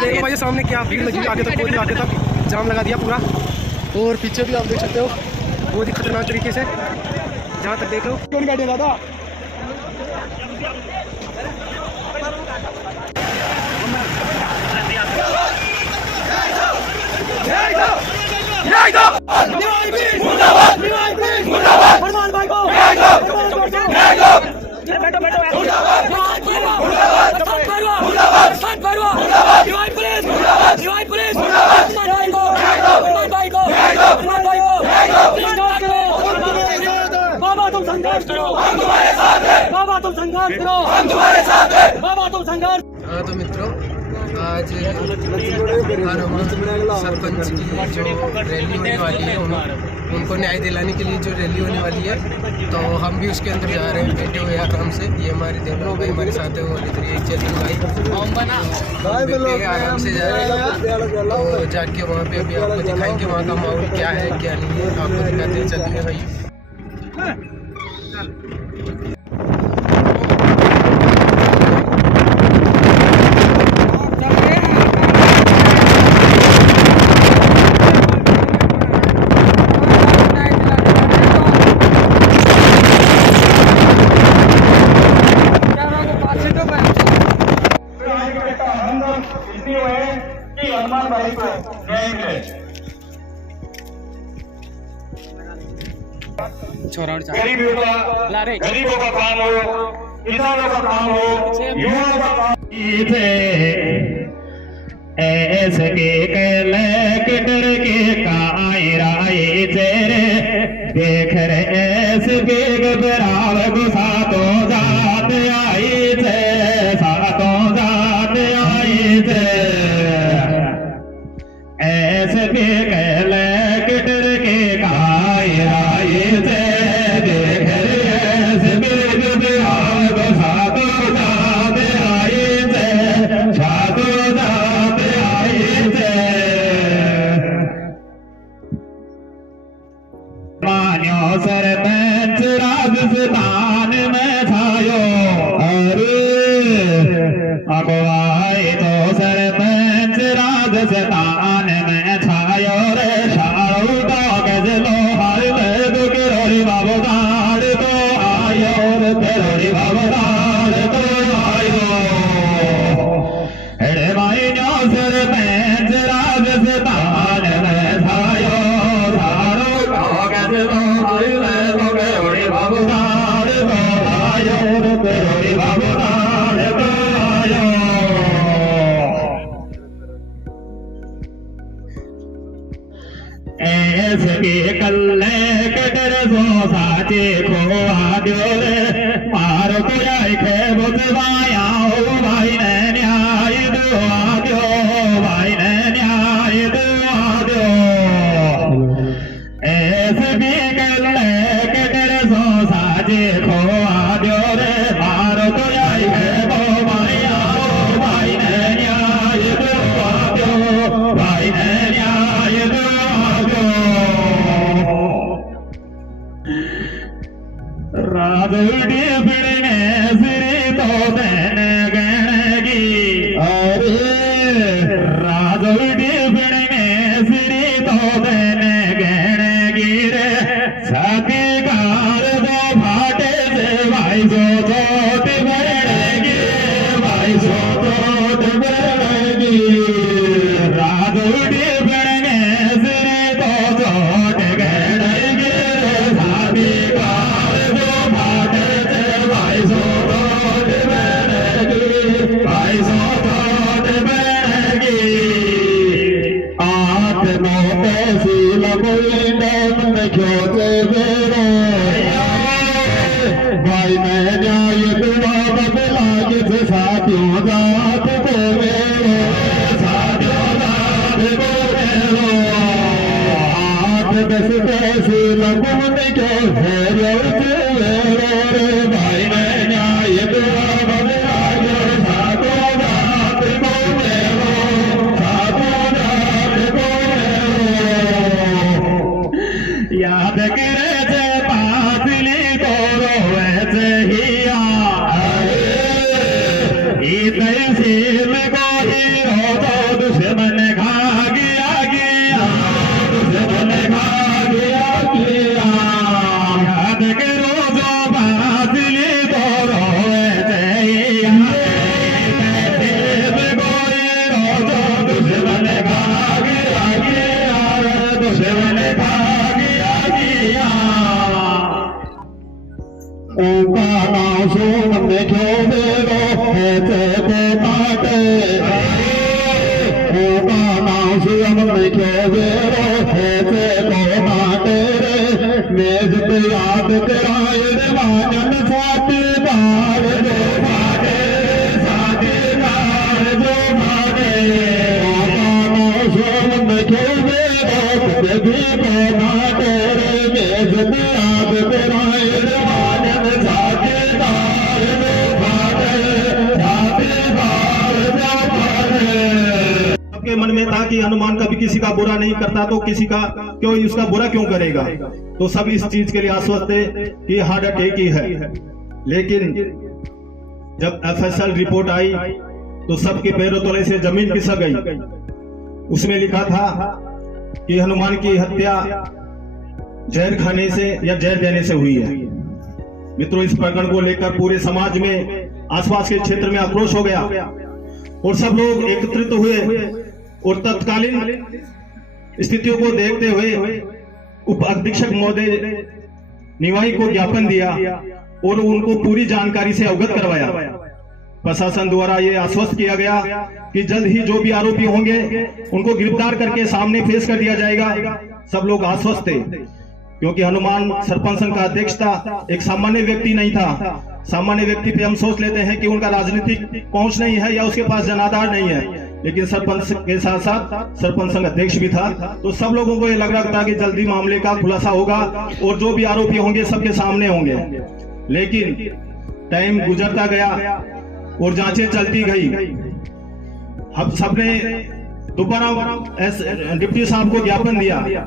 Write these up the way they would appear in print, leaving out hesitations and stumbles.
देखो भाई सामने क्या भीड़ लगी, आगे तक कोई आगे तक जाम लगा दिया पूरा। और पीछे भी आप देख सकते हो बहुत ही खतरनाक तरीके से, जहाँ तक देख लो। कौन बैठे दादा? बाबा तुम संघर्ष करो, हम तुम्हारे साथ हैं। बाबा तुम संघर्ष करो, हम तुम्हारे साथ हैं। बाबा तुम संघर्ष। हाँ तो मित्रों, आज सरपंच की जो रैली होने वाली है, उनको न्याय दिलाने के लिए जो रैली होने वाली है, तो हम भी उसके अंदर जा रहे हैं बैठे हुए आराम से। ये हमारे देवराव भाई हमारे साथ है, और इधर एक चेतन भाई आराम से जा रहे हैं। तो जाके वहाँ पे अभी आपको दिखाएंगे वहाँ का माहौल क्या है क्या नहीं है, आपको दिखाते चलिए भाई। गरीबों का काम हो, किसानों का काम हो, युवाओं का काम। ऐसे के कलेक्टर के कायराए तेरे देख रहे ऐसे बेग बराव गुस्सा तो जात आई थे, सातों जात आई थे। ऐसे के कलेक्टर के कायराए थे देख रहे ऐसे बेग बराव गुस्सा तो जात आई थे, सातों जात आई थे। मान्यो सरपंच राजस्थान में छायो, अरे अगवाई तो सरपंच राजस्थान में छायो रे। शारू तो गजलो हर में दुखरोरी बाबूदार तो आयो रे, तेरोरी बाबूदार तो आयो। अरे भाई न्यो सरपंच राजस्थान में छायो, शारू तो गजलो हर में दुखरोरी बाबूदार तो आयो रे, तेरोरी बाबूदार तो आयो। ऐसे के कल्ले कटर सो साचे खो आद्यो रे, मार को जाए खे बुझवाया हो भाई ने न्याय दो आद्यो, भाई ने न्याय दो आद्यो। ऐसे के कल्ले कटर सो साचे खो आद्यो रे, मार को जाए खे बुझवाया हो भाई ने न्याय दो आद्यो, भाई ने न्याय दो आद्यो। राजूटी फिरने सिरे तो देन गणगी, अरे राजूटी फिरने सिरे तो देन गणगी रे। साथी कार दो भाटे से भाई सो चोट बढ़ेगी, भाई सो चोट बढ़ेगी। राजूटी फिरने सिरे तो चोट गणगी रे, साथी कार दो भाटे से भाई सो चोट बढ़ेगी, भाई सो चोट बढ़ेगी। आठ नौ तहसील कोई डैम खोते बेरो, भाई मैं न्याय दुआ बदला किस साथियों जात को मेरो, साथियों जात को मेरो। आठ दस तहसील घूमने के फेरो से मेरो रे, भाई मैं न्याय दुआ बदला किस साथियों जात को मेरो, साथियों जात को मेरो। याद करे जे बादली तो रोवे जे हिया तहसील को हीरो तो दुश्मन खा गया दुश्मन खा गया याद करो जो बादली तो रोवे जे हिया तहसील को हीरो तो दुश्मन खा गया दुश्मन खा गया उनका नाम सुन में क्यों बेरो है को काटे उनका नाम सुन में क्यों बेरो है को काटे मेज पे याद कराए रे वाजन साथी बार जो भागे साथी बार जो भागे उनका नाम सुन में क्यों बेरो भी को काटे मेज पे याद कराए रे के मन में था कि हनुमान कभी किसी का बुरा नहीं करता तो किसी का क्यों उसका बुरा क्यों करेगा, तो सब इस चीज के लिए आश्वस्त थे कि हार्ट अटैक ही है। लेकिन जब एफएसएल रिपोर्ट आई तो सबके पैरों तले से जमीन खिसक गई। उसमें लिखा था कि हनुमान की हत्या जहर खाने से या जहर देने से हुई है। मित्रों, इस प्रकरण को लेकर पूरे समाज में आसपास के क्षेत्र में आक्रोश हो गया और सब लोग एकत्रित हुए और तत्कालीन स्थितियों को देखते हुए उप अधीक्षक महोदय निवाई को ज्ञापन दिया और उनको पूरी जानकारी से अवगत करवाया। प्रशासन द्वारा यह आश्वस्त किया गया कि जल्द ही जो भी आरोपी होंगे उनको गिरफ्तार करके सामने पेश कर दिया जाएगा। सब लोग आश्वस्त थे क्योंकि हनुमान सरपंच संघ का अध्यक्ष था, एक सामान्य व्यक्ति नहीं था। सामान्य व्यक्ति पे हम सोच लेते हैं कि उनका राजनीतिक पहुंच नहीं है या उसके पास जनाधार नहीं है, लेकिन सरपंच के साथ साथ सरपंच संघ अध्यक्ष भी था। तो सब लोगों को ये लग रहा था कि जल्दी मामले का खुलासा होगा और जो भी आरोपी होंगे सबके सामने होंगे। लेकिन टाइम गुजरता गया और जांचें चलती गई। हम सबने दोबारा डिप्टी साहब को ज्ञापन दिया,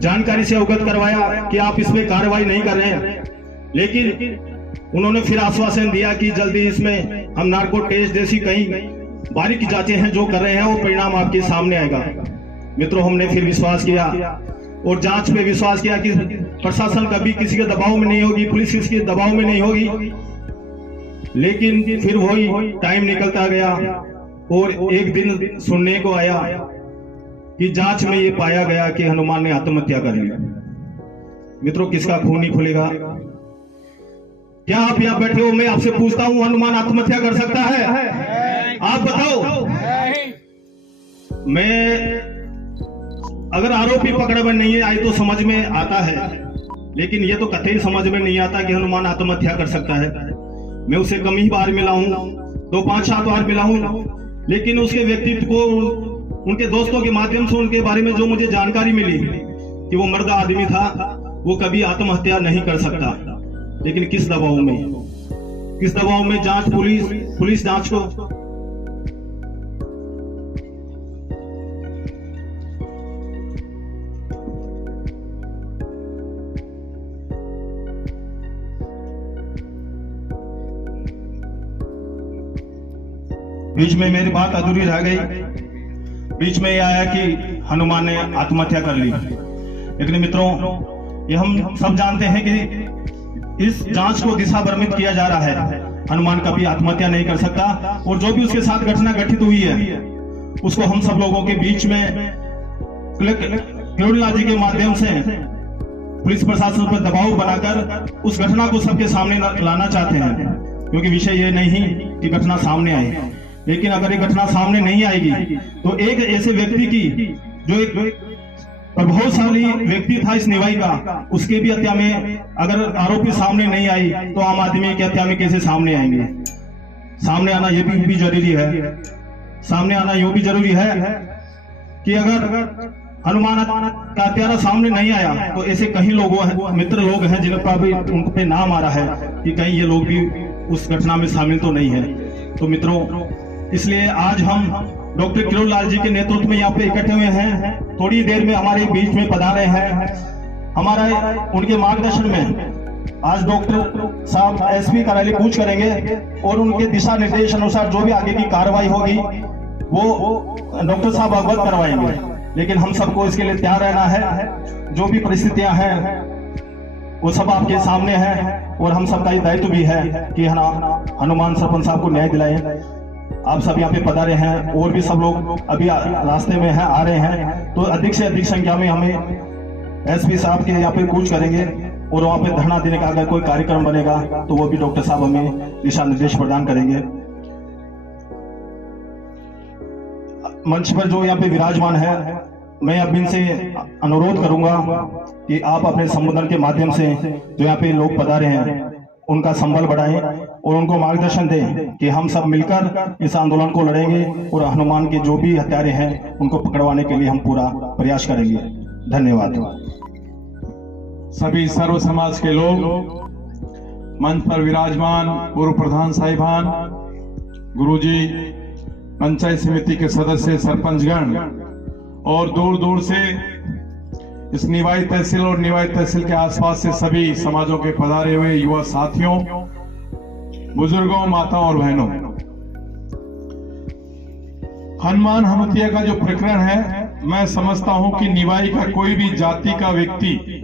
जानकारी से अवगत करवाया कि आप इसमें कार्रवाई नहीं कर रहे हैं, लेकिन उन्होंने फिर आश्वासन दिया कि जल्दी इसमें हम नार्को टेस्ट जैसी कई बारीक जांचें हैं जो कर रहे हैं और परिणाम आपके सामने आएगा। मित्रों, हमने फिर विश्वास किया और जांच पे विश्वास किया कि प्रशासन कभी किसी के दबाव में नहीं होगी, पुलिस किसी के दबाव में नहीं होगी। लेकिन फिर वही टाइम निकलता गया और एक दिन सुनने को आया कि जांच में ये पाया गया कि हनुमान ने आत्महत्या कर ली। मित्रों, किसका खून नहीं खुलेगा? क्या आप यहाँ बैठे हो? मैं आपसे पूछता हूँ, हनुमान आत्महत्या कर सकता है? आप बताओ। मैं अगर आरोपी पकड़े में नहीं आए तो समझ में आता है, लेकिन ये तो कतई समझ में नहीं आता कि हनुमान आत्महत्या कर सकता है। मैं उसे कम ही बार मिला हूँ, 2-5-7 बार मिला हूँ, लेकिन उसके व्यक्तित्व को, उनके दोस्तों के माध्यम से उनके बारे में जो मुझे जानकारी मिली कि वो मर्द आदमी था, वो कभी आत्महत्या नहीं कर सकता। लेकिन किस दबाव में जांच, पुलिस जांच को बीच में मेरी बात अधूरी रह गई। बीच में यह आया कि हनुमान ने आत्महत्या कर ली। लेकिन मित्रों, ये हम सब जानते हैं कि इस जांच को दिशा भ्रमित किया जा रहा है। हनुमान कभी आत्महत्या नहीं कर सकता और जो भी उसके साथ घटना घटित हुई है उसको हम सब लोगों के बीच में किरोड़ीलाल जी के माध्यम से पुलिस प्रशासन पर दबाव बनाकर उस घटना को सबके सामने लाना चाहते हैं, क्योंकि विषय ये नहीं कि घटना सामने आए। लेकिन अगर ये घटना सामने नहीं आएगी तो एक ऐसे व्यक्ति की जो एक प्रभावशाली व्यक्ति था इस निवाई का, उसके भी हत्या में अगर आरोपी सामने नहीं आई तो आम आदमी की हत्या में कैसे सामने आएंगे? सामने आना ये भी जरूरी है। सामने आना ये भी जरूरी है कि अगर हनुमान का हत्यारा सामने नहीं आया तो ऐसे कई लोग मित्र लोग हैं जिनका भी उन पे नाम आ रहा है कि कहीं ये लोग भी उस घटना में शामिल तो नहीं है। तो मित्रों, इसलिए आज हम डॉक्टर किरोड़ीलाल जी के नेतृत्व में यहाँ पे इकट्ठे हुए हैं। थोड़ी देर में हमारे बीच में पधारे हैं हमारा उनके मार्गदर्शन में आज डॉक्टर साहब एसपी कार्यालय कूच करेंगे और उनके दिशा निर्देश अनुसार जो भी आगे की कार्रवाई होगी वो डॉक्टर साहब अवगत करवाएंगे। लेकिन हम सबको इसके लिए तैयार रहना है। जो भी परिस्थितियां हैं वो सब आपके सामने है और हम सबका ये दायित्व भी है कि हनुमान सरपंच साहब को न्याय दिलाएं। आप सब यहाँ पे पधारे हैं और भी सब लोग अभी रास्ते में हैं, आ रहे हैं, तो अधिक से अधिक संख्या में हमें एसपी साहब के यहाँ पे कूच करेंगे और वहाँ पे धरना देने का अगर कोई कार्यक्रम बनेगा तो वो भी डॉक्टर साहब हमें दिशा निर्देश प्रदान करेंगे। मंच पर जो यहाँ पे विराजमान है, मैं अब इनसे अनुरोध करूंगा कि आप अपने संबोधन के माध्यम से जो यहाँ पे लोग पधारे हैं उनका संबल बढ़ाएं और उनको मार्गदर्शन दें कि हम सब मिलकर इस आंदोलन को लड़ेंगे और हनुमान के जो भी हत्यारे हैं उनको पकड़वाने के लिए हम पूरा प्रयास करेंगे। धन्यवाद। सभी सर्व समाज के लोग, मंच पर विराजमान पूर्व प्रधान साहिबान, गुरुजी, पंचायत समिति के सदस्य, सरपंचगण और दूर दूर से इस निवाई तहसील और निवाई तहसील के आसपास से सभी समाजों के पधारे हुए युवा साथियों, बुजुर्गों, माताओं और बहनों, हनुमान हनुतिया का जो प्रकरण है, मैं समझता हूं कि निवाई का कोई भी जाति का व्यक्ति,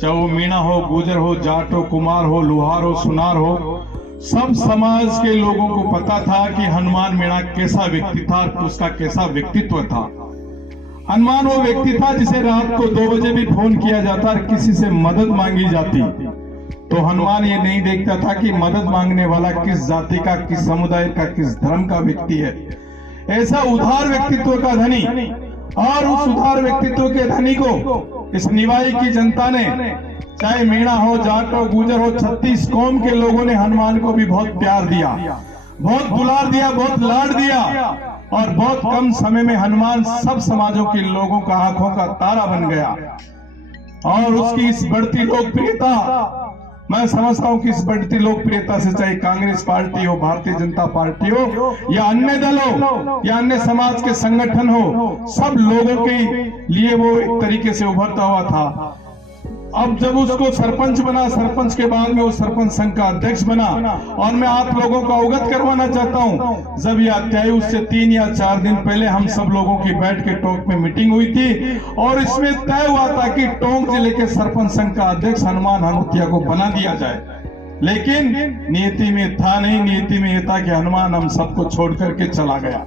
चाहे वो मीणा हो, गुजर हो, जाट हो, कुमार हो, लोहार हो, सुनार हो, सब समाज के लोगों को पता था कि हनुमान मीणा कैसा व्यक्ति था, उसका कैसा व्यक्तित्व था। हनुमान वो व्यक्ति था जिसे रात को 2 बजे भी फोन किया जाता और किसी से मदद मांगी जाती तो हनुमान ये नहीं देखता था कि मदद मांगने वाला किस जाति का, किस समुदाय का, किस धर्म का व्यक्ति है। ऐसा उदार व्यक्तित्व का धनी, और उस उदार व्यक्तित्व के धनी को इस निवाई की जनता ने, चाहे मीणा हो, जाट हो, गुजर हो, 36 कौम के लोगों ने हनुमान को भी बहुत प्यार दिया, बहुत दुलार दिया, बहुत लाड दिया और बहुत कम समय में हनुमान सब समाजों के लोगों का आंखों का तारा बन गया। और उसकी इस बढ़ती लोकप्रियता, मैं समझता हूं कि इस बढ़ती लोकप्रियता से चाहे कांग्रेस पार्टी हो, भारतीय जनता पार्टी हो या अन्य दल हो या अन्य समाज के संगठन हो, सब लोगों के लिए वो एक तरीके से उभरता हुआ था। अब जब उसको सरपंच बना, सरपंच के बाद में वो सरपंच संघ का अध्यक्ष बना, और मैं आप लोगों को अवगत करवाना चाहता हूं, जब ये हत्या हुई उससे 3 या 4 दिन पहले हम सब लोगों की बैठ के टोंक में मीटिंग हुई थी और इसमें तय हुआ था कि टोंक जिले के सरपंच संघ का अध्यक्ष हनुमान हनुतिया को बना दिया जाए। लेकिन नियति में था नहीं, नियति में यह था कि हनुमान हम सबको छोड़ करके चला गया।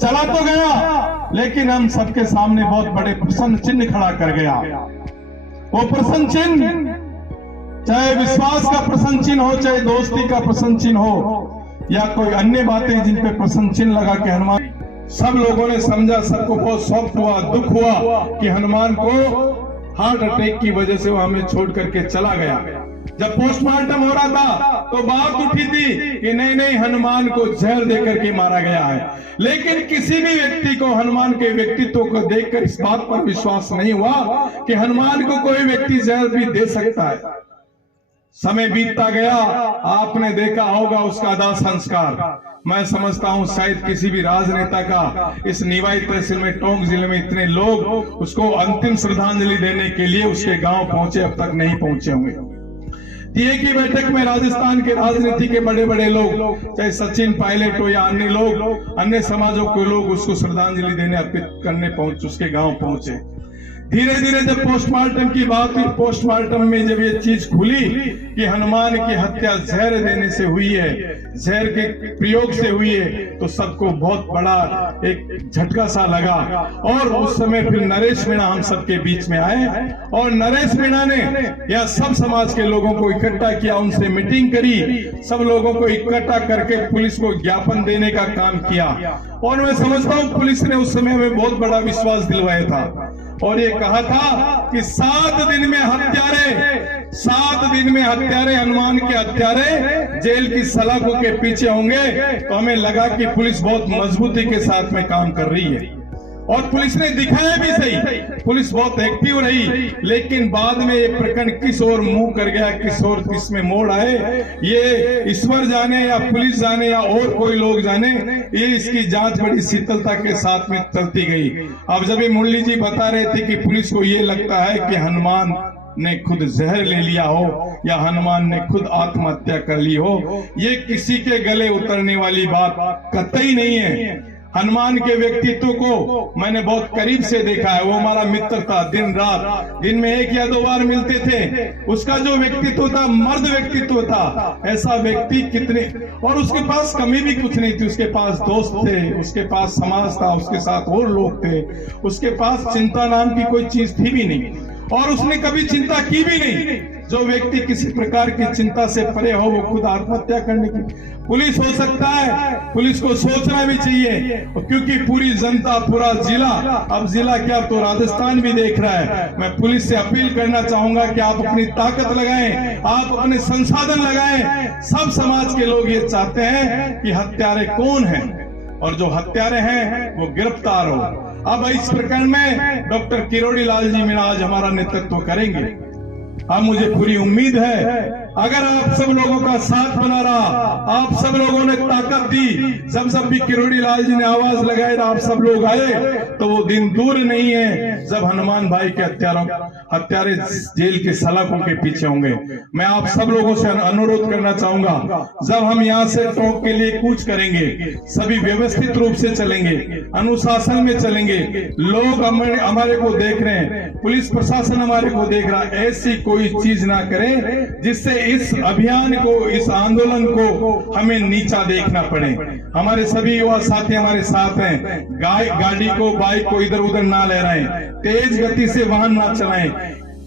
चला तो गया लेकिन हम सबके सामने बहुत बड़े प्रश्न चिन्ह खड़ा कर गया। वो प्रश्न चिन्ह, चाहे विश्वास का प्रश्न चिन्ह हो, चाहे दोस्ती का प्रश्न चिन्ह हो या कोई अन्य बातें जिन पे प्रश्न चिन्ह लगा के हनुमान, सब लोगों ने समझा, सबको बहुत शौक हुआ, दुख हुआ कि हनुमान को हार्ट अटैक की वजह से वो हमें छोड़ करके चला गया। जब पोस्टमार्टम हो रहा था तो बात उठी थी कि नहीं नहीं, हनुमान को जहर देकर के मारा गया है। लेकिन किसी भी व्यक्ति को हनुमान के व्यक्तित्व को देखकर इस बात पर विश्वास नहीं हुआ कि हनुमान को कोई व्यक्ति जहर भी दे सकता है। समय बीतता गया, आपने देखा होगा उसका दाह संस्कार। मैं समझता हूं शायद किसी भी राजनेता का इस निवाई तहसील में, टोंक जिले में इतने लोग उसको अंतिम श्रद्धांजलि देने के लिए उसके गांव पहुंचे, अब तक नहीं पहुंचे होंगे। टीए की बैठक में राजस्थान के राजनीति के बड़े बड़े लोग, चाहे सचिन पायलट हो या अन्य लोग, अन्य समाजों के लोग उसको श्रद्धांजलि देने, अर्पित करने उसके गांव पहुंचे। धीरे धीरे जब पोस्टमार्टम की बात हुई, पोस्टमार्टम में जब ये चीज खुली कि हनुमान की हत्या जहर देने से हुई है, जहर के प्रयोग से हुई है, तो सबको बहुत बड़ा एक झटका सा लगा। और उस समय फिर नरेश मीणा हम सबके बीच में आए और नरेश मीणा ने या सब समाज के लोगों को इकट्ठा किया, उनसे मीटिंग करी, सब लोगों को इकट्ठा करके पुलिस को ज्ञापन देने का काम किया। और मैं समझता हूँ पुलिस ने उस समय में बहुत बड़ा विश्वास दिलवाया था और ये कहा था कि 7 दिन में हत्यारे हनुमान के हत्यारे जेल की सलाखों के पीछे होंगे। तो हमें लगा कि पुलिस बहुत मजबूती के साथ में काम कर रही है और पुलिस ने दिखाया भी सही, पुलिस बहुत एक्टिव रही। लेकिन बाद में ये प्रकरण किस ओर मुंह कर गया, किस ओर किसमें मोड़ आए, ये ईश्वर जाने या पुलिस जाने या और कोई लोग जाने, ये इसकी जांच बड़ी शीतलता के साथ में चलती गई। अब जब ये मुरली जी बता रहे थे कि पुलिस को ये लगता है कि हनुमान ने खुद जहर ले लिया हो या हनुमान ने खुद आत्महत्या कर ली हो, ये किसी के गले उतरने वाली बात कतई नहीं है। हनुमान के व्यक्तित्व को मैंने बहुत करीब से देखा है। वो हमारा मित्र था, दिन रात, दिन में 1 या 2 बार मिलते थे। उसका जो व्यक्तित्व था, मर्द व्यक्तित्व था। ऐसा व्यक्ति कितने, और उसके पास कमी भी कुछ नहीं थी। उसके पास दोस्त थे, उसके पास समाज था, उसके साथ और लोग थे, उसके पास चिंता नाम की कोई चीज थी भी नहीं, और उसने कभी चिंता की भी नहीं। जो व्यक्ति किसी प्रकार की चिंता से परे हो, वो खुद आत्महत्या करने की, पुलिस हो सकता है, पुलिस को सोचना भी चाहिए, क्योंकि पूरी जनता, पूरा जिला, अब जिला क्या, अब तो राजस्थान भी देख रहा है। मैं पुलिस से अपील करना चाहूंगा कि आप अपनी ताकत लगाएं, आप अपने संसाधन लगाएं। सब समाज के लोग ये चाहते हैं कि हत्यारे कौन हैं, और जो हत्यारे हैं वो गिरफ्तार हो। अब इस प्रकरण में डॉक्टर किरोड़ी लाल जी मीणा आज हमारा नेतृत्व करेंगे। अब मुझे पूरी उम्मीद है, अगर आप सब लोगों का साथ बना रहा, आप सब लोगों ने ताकत दी, जब भी किरोड़ी लाल जी ने आवाज लगाई, आप सब लोग आए, तो वो दिन दूर नहीं है जब हनुमान भाई के हत्यारे जेल के सलाखों के पीछे होंगे। मैं आप सब लोगों से अनुरोध करना चाहूंगा, जब हम यहाँ से टोंक के लिए कूच करेंगे, सभी व्यवस्थित रूप से चलेंगे, अनुशासन में चलेंगे। लोग हमारे को देख रहे हैं, पुलिस प्रशासन हमारे को देख रहा है। ऐसी कोई चीज ना करें जिससे इस अभियान को, इस आंदोलन को हमें नीचा देखना पड़े। हमारे सभी युवा साथी हमारे साथ हैं। गाड़ी को, बाइक को इधर उधर ना ले रहे हैं, तेज गति से वाहन ना चलाएं।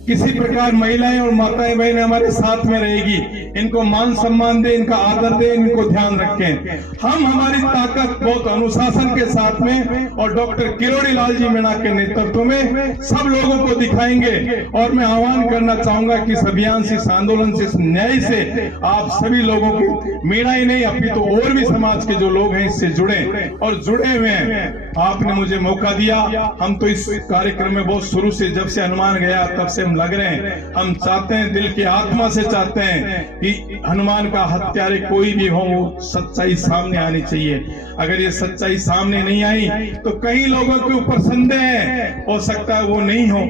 किसी प्रकार महिलाएं और माताएं बहनें हमारे साथ में रहेगी, इनको मान सम्मान दे, इनका आदर दे, इनको ध्यान रखें। हम हमारी ताकत बहुत अनुशासन के साथ में और डॉक्टर किरोड़ी लाल जी मीणा के नेतृत्व में सब लोगों को दिखाएंगे। और मैं आह्वान करना चाहूंगा कि इस अभियान से, इस आंदोलन से, इस न्याय से आप सभी लोगों को, मीणा ही नहीं अभी तो और भी समाज के जो लोग हैं इससे जुड़े और जुड़े हुए हैं। आपने मुझे मौका दिया, हम तो इस कार्यक्रम में बहुत शुरू से, जब से हनुमान गया तब से हम लग रहे हैं। हम चाहते हैं, दिल की आत्मा से चाहते हैं कि हनुमान का हत्यारे कोई भी हो, सच्चाई सामने आनी चाहिए। अगर ये सच्चाई सामने नहीं आई तो कई लोगों के ऊपर संदेह हो सकता है, वो नहीं हो,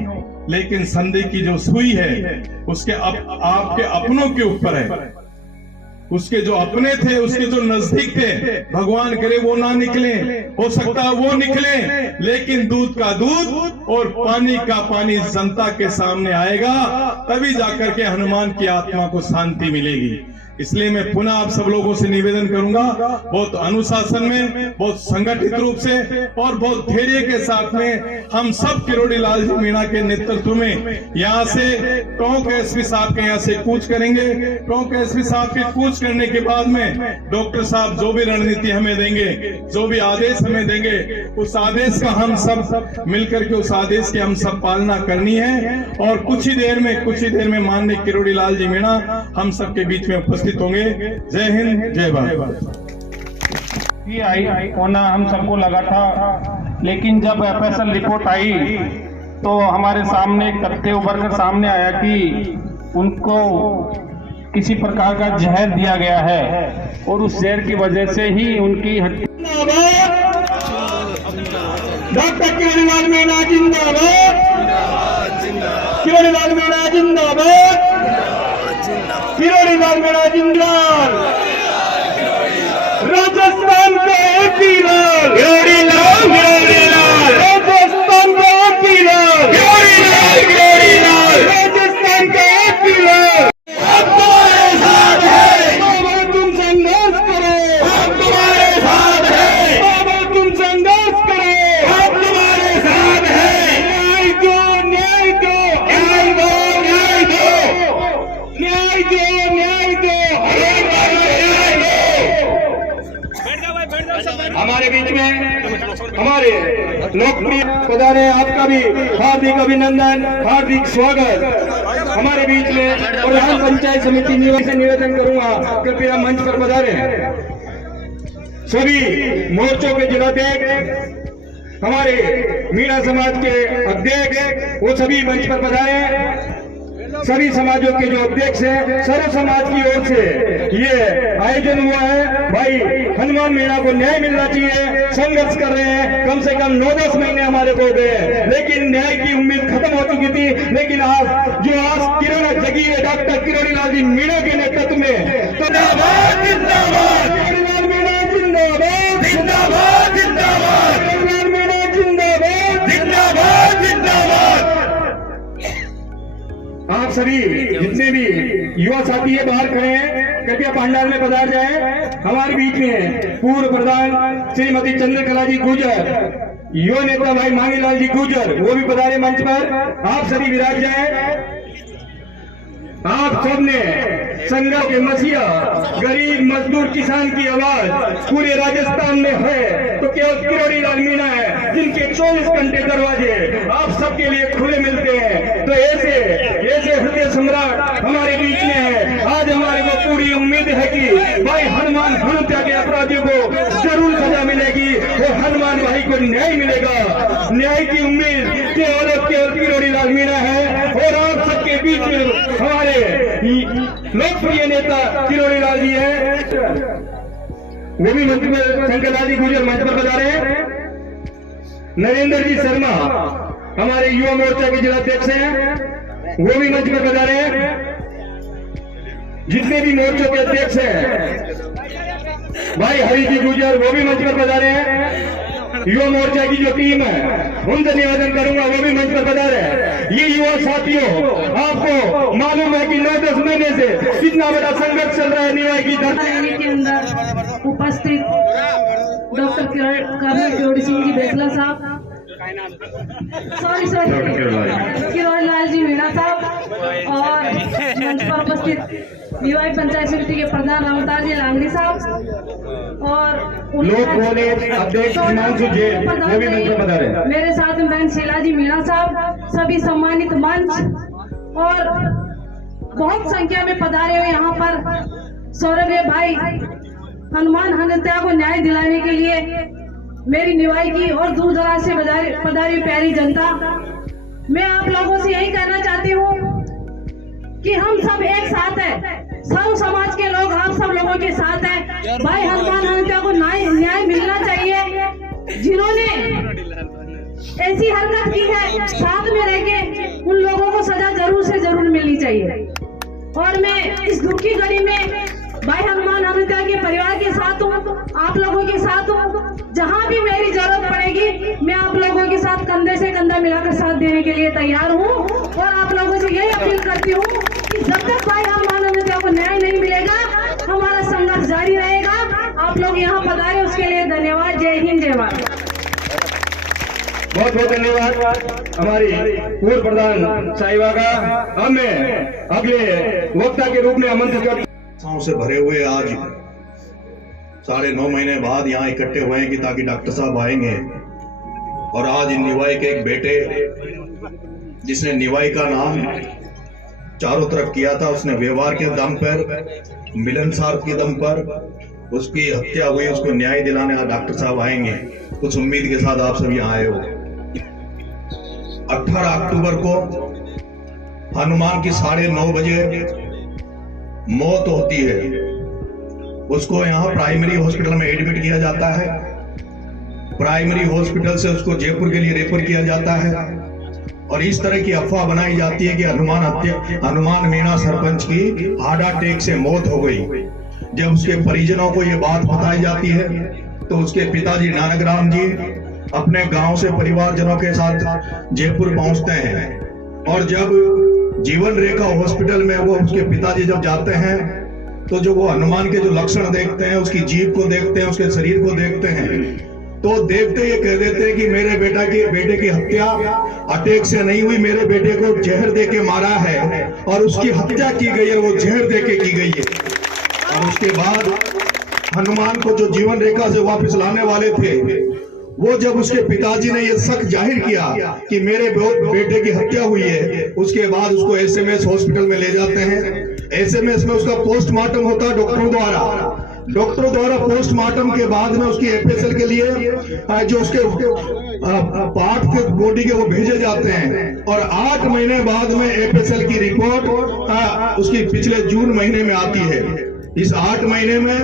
लेकिन संदेह की जो सुई है उसके आपके अपनों के ऊपर है। उसके जो अपने थे, उसके जो नजदीक थे, भगवान करे वो ना निकले, हो सकता है वो निकले, लेकिन दूध का दूध और पानी का पानी जनता के सामने आएगा, तभी जाकर के हनुमान की आत्मा को शांति मिलेगी। इसलिए मैं पुनः आप सब लोगों से निवेदन करूंगा, बहुत अनुशासन में, बहुत संगठित रूप से और बहुत धैर्य के साथ में हम सब किरोड़ी लाल जी मीणा के नेतृत्व में यहाँ से टोंक एसपी साहब के यहाँ से कूच करेंगे। टोंक एसपी साहब के कूच करने के बाद में डॉक्टर साहब जो भी रणनीति हमें देंगे, जो भी आदेश हमें देंगे, उस आदेश का हम सब मिलकर के, उस आदेश की हम सब पालना करनी है। और कुछ ही देर में माननीय किरोड़ी लाल जी मीणा हम सबके बीच में उपस्थित होंगे। जय हिंद, जय भारत। आई होना हम सबको लगा था, लेकिन जब एफएसएल रिपोर्ट आई तो हमारे सामने एक तथ्य उभर कर सामने आया कि उनको किसी प्रकार का जहर दिया गया है और उस जहर की वजह से ही उनकी हत्या। डॉक्टर किरोड़ी लाल मीणा जिंदाबाद, किरोड़ी लाल मीणा जिंदाबाद, किरोड़ी लाल मीणा जिंदाबाद। राजस्थान का एक ही लाल, किरोड़ी लाल, किरोड़ी लाल। राजस्थान का एक ही लाल, किरोड़ी लाल, किरोड़ी लाल। राजस्थान का एक ही लाल। हम तुम्हारे साथ हैं बाबा, तुम संघर्ष करो, हम तुम्हारे साथ हैं बाबा, तुम संघर्ष करो, हम तुम्हारे साथ हैं। न्याय दो, न्याय दो, न्याय दो, न्याय दो, न्याय दो, न्याय दो, न्याय दो। हमारे बीच में हमारे लोकप्रिय पधारे, आपका भी हार्दिक अभिनंदन, हार्दिक स्वागत हमारे बीच में। प्रधान पंचायत समिति से निवेदन करूंगा, कृपया मंच पर पधारे। सभी मोर्चों के जिलाध्यक्ष, हमारे मीणा समाज के अध्यक्ष, वो सभी मंच पर पधारे। सभी समाजों के जो अध्यक्ष हैं, सर्व समाज की ओर से ये आयोजन हुआ है। भाई हनुमान मीणा को न्याय मिलना चाहिए, संघर्ष कर रहे हैं, कम से कम 9-10 महीने हमारे को गए, लेकिन न्याय की उम्मीद खत्म हो चुकी थी। लेकिन आज लगी है डॉक्टर किरोड़ी लाल जी मीणा के नेतृत्व में। तो जिंदाबाद जिंदाबाद किरोड़ी लाल मीणा जिंदाबाद जिंदाबाद जिंदाबाद किरोड़ी लाल मीणा जिंदाबाद जिंदाबाद जिंदाबाद। आप सभी जितने भी युवा साथी है बाहर खड़े हैं, कृपया पंडाल में पधार जाए। हमारे बीच में पूर्व प्रधान श्रीमती चंद्रकला जी गुर्जर, युवा नेता भाई मांगीलाल जी गुर्जर, वो भी पधारे मंच पर। आप सभी विराज जाए। आप सबने संघर्ष के मसीहा गरीब मजदूर किसान की आवाज पूरे राजस्थान में है तो केवल किरोड़ी लाल मीणा है, जिनके 24 घंटे दरवाजे आप सबके लिए खुले मिलते हैं। तो ऐसे हृदय सम्राट हमारे बीच में है। आज हमारे को पूरी उम्मीद है कि भाई हनुमान हत्या के अपराधियों को जरूर सजा मिलेगी और हनुमान भाई को न्याय मिलेगा। न्याय की उम्मीद केवल किरोड़ी लाल मीणा है। और आप सबके बीच में हमारे लोकप्रिय नेता किरोड़ी लाल जी है, वो भी मंच पर शंकर जी गुर्जर मंच पर बता रहे हैं। नरेंद्र जी शर्मा हमारे युवा मोर्चा के जिलाध्यक्ष हैं, वो भी मंच पर बता रहे हैं। जितने भी मोर्चों के अध्यक्ष हैं भाई हरि जी गुर्जर, वो भी मंच पर बता रहे हैं। युवा मोर्चा की जो टीम है उनसे निवेदन करूंगा, वो भी मंच पर बता रहे हैं। ये युवा साथियों, आपको मालूम है कि 9-10 महीने से कितना बड़ा संघर्ष चल रहा है निवाई की धरती के अंदर उपस्थित डॉक्टर कर्नल किरोड़ी सिंह जी बेसला साहब, किरोड़ी लाल जी मीणा साहब और मंच पर उपस्थित निवाई पंचायत समिति के प्रधान रामतार जी लांगड़ी साहब और अध्यक्ष हिमांशु जैन, वो भी मंच पर बता रहे हैं। मेरे साथ में बहन शीला जी मीणा साहब, सभी सम्मानित मंच और बहुत संख्या में पधारे हुए यहाँ पर सौरभ भाई हनुमान हत्या को न्याय दिलाने के लिए मेरी निवाई की और दूर दराज से पधारी हुई प्यारी जनता, मैं आप लोगों से यही कहना चाहती हूँ कि हम सब एक साथ हैं, सर्व समाज के लोग आप सब लोगों के साथ हैं। भाई हनुमान हत्या को न्याय मिलना चाहिए। जिन्होंने ऐसी हरकत की है साथ में रह के उन लोगों को सजा जरूर से जरूर मिलनी चाहिए। और मैं इस दुख की घड़ी में भाई हनुमान हत्या के परिवार के साथ हूँ, आप लोगों के साथ हूँ। जहाँ भी मेरी जरूरत पड़ेगी मैं आप लोगों के साथ कंधे से कंधा मिलाकर साथ देने के लिए तैयार हूँ। और आप लोगों से यही अपील करती हूँ कि जब तक भाई हनुमान हत्या को न्याय नहीं मिलेगा हमारा संघर्ष जारी रहेगा। आप लोग यहाँ पधारे उसके लिए धन्यवाद। जय हिंद जय भारत। बहुत बहुत धन्यवाद हमारी पूर्व प्रधान साहिबा का। हमें अगले वक्ता के रूप में आमंत्रित से भरे हुए आज 9.5 महीने बाद यहाँ इकट्ठे हुए हैं कि ताकि डॉक्टर साहब आएंगे। और आज निवाई के एक बेटे जिसने निवाई का नाम चारों तरफ किया था, उसने व्यवहार के दम पर, मिलनसार के दम पर उसकी हत्या हुई, उसको न्याय दिलाने आज डॉक्टर साहब आएंगे। कुछ उम्मीद के साथ आप सब यहाँ आए हो। 18 अक्टूबर को हनुमान की 9:30 बजे मौत होती है। उसको यहाँ प्राइमरी हॉस्पिटल में एडमिट किया जाता है। प्राइमरी हॉस्पिटल से उसको जयपुर के लिए रेफर किया जाता है। और इस तरह की अफवाह बनाई जाती है कि हनुमान मीणा सरपंच की हार्ट अटैक से मौत हो गई। जब उसके परिजनों को ये बात बताई जाती है तो उसके पिताजी नानकराम जी अपने गांव से परिवारजनों के साथ जयपुर पहुंचते हैं। और जब जीवन रेखा हॉस्पिटल में वो उसके पिताजी जब जाते हैं तो जो वो हनुमान के जो लक्षण देखते हैं, उसकी जीभ को देखते हैं, उसके शरीर को देखते हैं, तो देखते ये कह देते हैं कि मेरे बेटे की हत्या अटैक से नहीं हुई, मेरे बेटे को जहर दे के मारा है और उसकी हत्या की गई है, वो जहर दे के की गई है। और उसके बाद हनुमान को जो जीवन रेखा से वापस लाने वाले थे, वो जब उसके पिताजी ने ये शक जाहिर किया कि मेरे बेटे की हत्या हुई है, उसके बाद उसको एसएमएस हॉस्पिटल में ले जाते हैं। एसएमएस में उसका पोस्टमार्टम होता है डॉक्टरों द्वारा पोस्टमार्टम के बाद में उसकी एफएसएल के लिए जो उसके पार्ट के बॉडी के वो भेजे जाते हैं। और 8 महीने बाद में एफएसएल की रिपोर्ट उसकी पिछले जून महीने में आती है। इस 8 महीने में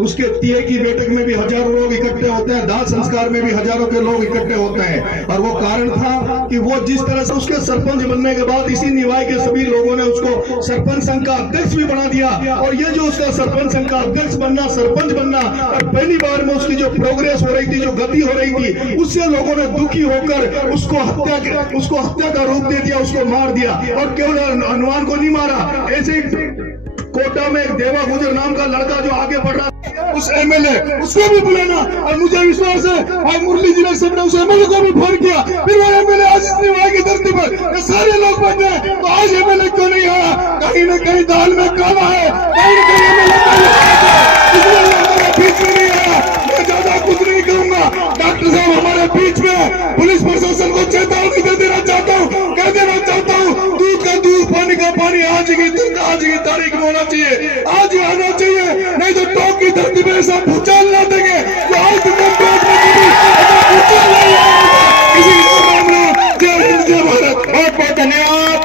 उसके तिये की बैठक में भी हजारों लोग इकट्ठे होते हैं, दाह संस्कार में भी हजारों के लोग इकट्ठे होते हैं। और वो कारण था कि वो जिस तरह से उसके सरपंच बनने के बाद इसी निवाई के सभी लोगों ने उसको सरपंच संघ का अध्यक्ष भी बना दिया। और ये जो उसका सरपंच संघ का अध्यक्ष बनना, सरपंच बनना, और पहली बार में उसकी जो प्रोग्रेस हो रही थी, जो गति हो रही थी, उससे लोगों ने दुखी होकर उसको हत्या का रूप दे दिया, उसको मार दिया। और केवल हनुमान को नहीं मारा, ऐसे कोटा में एक देवा गुजर नाम का लड़का जो आगे बढ़ रहा, उस एमएलए उसको भी बुलाना। और मुझे विश्वास है मुरली जिला से उस एमएलए को भी फोन किया, फिर वो एमएलए आज इस निवाई की धरती पर ये सारे लोग बैठे हैं, तो आज एमएलए क्यों नहीं आया? कहीं न कहीं दाल में काला है, कहीं न कहीं एमएलए बीच में नहीं आया। मैं ज्यादा कुछ नहीं कहूंगा। डॉक्टर साहब हमारे बीच में, पुलिस प्रशासन को चेतावनी दे देना चाहता हूँ, कह देना चाहता हूँ, दूध का दूध, पानी का पानी, आज की तारीख में होना चाहिए, आज ही आना चाहिए, नहीं तो टोक की धरती में ऐसा भूचाल ला देंगे जो आज तक पेट में कभी भूचाल नहीं आया। किसी का मामला। जय हिंद, जय भारत। बहुत बहुत धन्यवाद।